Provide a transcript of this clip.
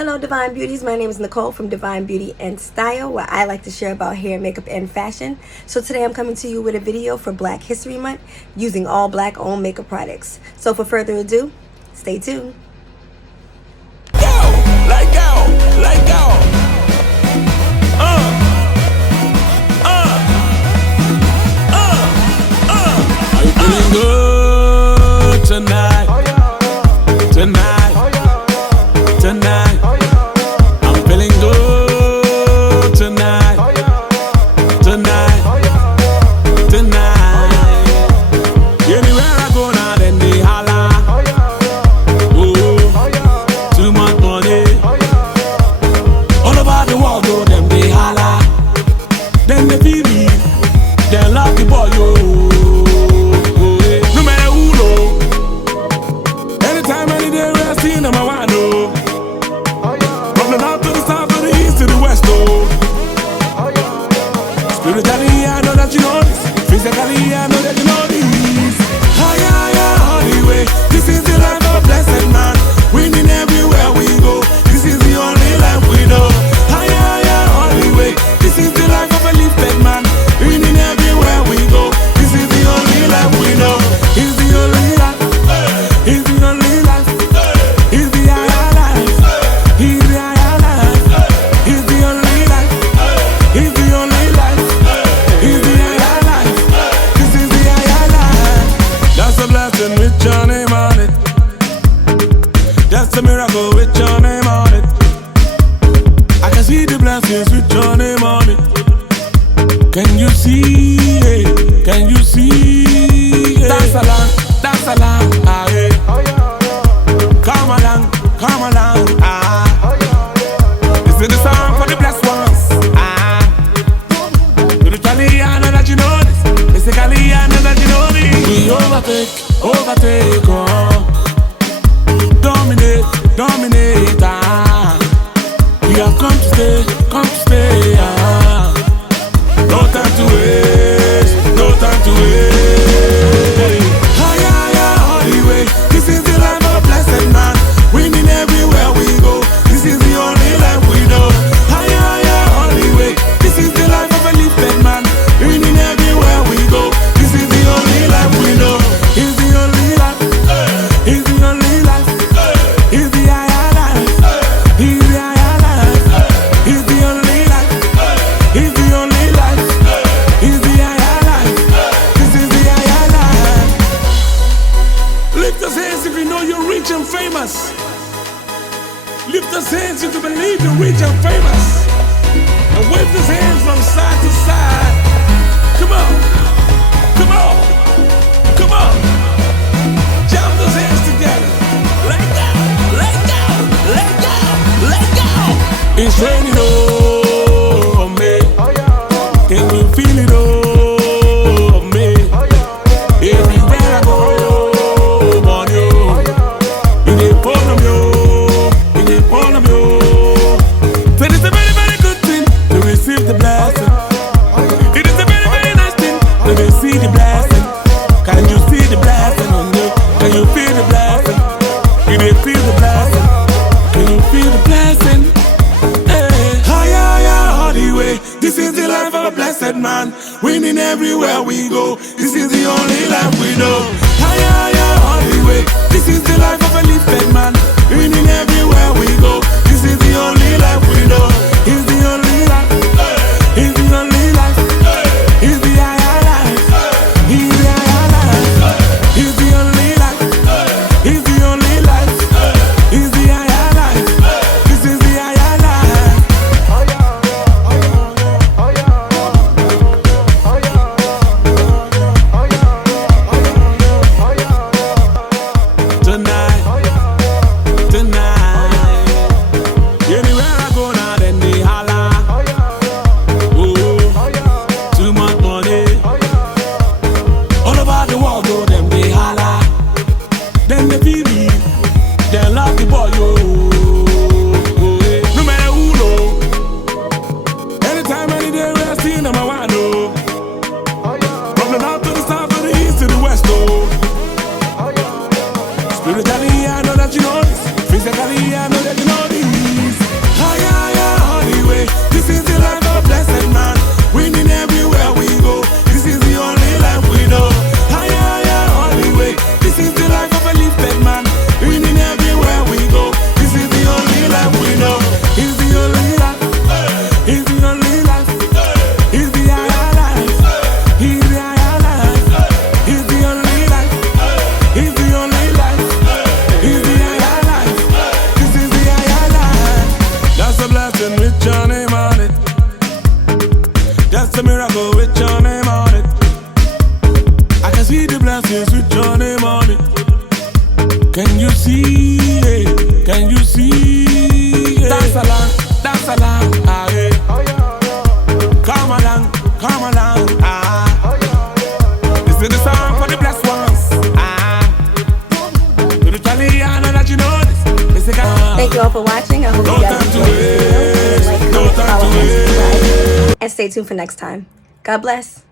Hello Divine Beauties, my name is Nicole from Divine Beauty and Style, where I like to share about hair, makeup, and fashion. So today I'm coming to you with a video for Black History Month using all black owned makeup products. So for further ado, stay tuned. Let go. Are you feeling good tonight? Tonight. I'm feeling good tonight. Anywhere I go now, then they holla. Oh, too much money. All over the world, go them they holla. Then they feel me, they love the boy, yo. No matter who, no. Anytime, any day, we're seeing them, I want to. From the north to the south, to the east to the west, oh. Spiritually, I know that you know this. Physically, I know that you know this. Hallway. This is the life of a blessed man. Winning everywhere we go. This is the only life we know. Hallway. This is the life of a lifted man. Winning everywhere we go. This is the only life we know. It's the only life. It's the only life. It's the higher life. It's the higher life. It's the only life. It's the only life. It's the higher life. This is the higher life. That's a blessing with your name on it. That's a miracle with your name on it. I can see the blessings with your name on it. Can you see it? Can you see it? Dance along, ah, yeah. Come along, ah. This is the song for the blessed ones, ah. Spiritually, I know that you know this. Physically, I know that you know this. We overtake, oh. Dominate, ah. We have come to stay, ah. No time to waste. Hallway. This is the life of a blessed man. Winning everywhere we go. This is the only life we know. Hallway. This is the life of a lifted man. Winning everywhere we go. This is the only life we know. It's the only life. It's the only life. It's the higher life. It's the higher life. It's the only life. It's the only life. It's the higher life. This is the higher life. Lift those hands if you know you're rich and famous. Lift those hands if you believe you're rich and famous. And wave those hands from side to side. Come on. Jump those hands together. Let go. It's raining on me. Can you feel it on me? Everywhere I go, on you. You dey follow me. So it is a very, very good thing to receive the blessing. It is a very, very nice thing to receive the blessing. Can you see the blessing on you? Can you feel the blessing? You dey feel the blessing? Can you feel the blessing? Hallway. This is the life of a blessed man. Winning everywhere we go. This is the only life we know. Hallway. This is the life of a lifted man. Winning everywhere we go. This is the only life we know. It's the only life. It's the only life. It's the higher life. It's the higher life. It's the only life. It's the only life. It's the higher life. This is the higher life. I say sweet Johnny money. Can you see? Can you see? Dance along, ah, yeah. Come along, ah. This is the song for the blessed ones, ah. To the Italiano that you know this. Thank you all for watching. I hope No you guys time to enjoyed this video. waste. Like, No comment, time follow, to and waste. subscribe. And stay tuned for next time. God bless.